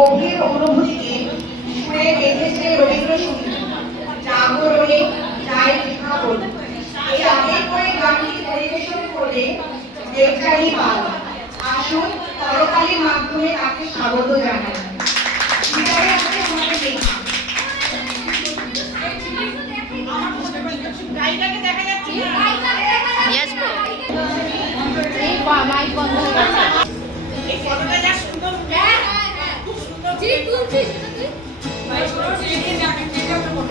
গভীর অনুভূতিকে সুরে গেঁথেছে রবীন্দ্রসঙ্গীত। জাগরণে যায় পিঠা বলি, এই আবেগময় গানটি পরিবেশন করে দেবযানী পাল। আসুন করতালির মাধ্যমে তাকে স্বাগত জানাই। বিদায় আছে আমাদের লেখা। গাইটাকে দেখা যাচ্ছে না। মাইক বন্ধ হয়ে গেছে। এই ফটোটা যা সুন্দর, খুব সুন্দর। জি তুলছি সেটা তুই। ভাই ছোট ছেলেকে দেখে কেটে বলবো।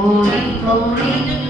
Holy, holy.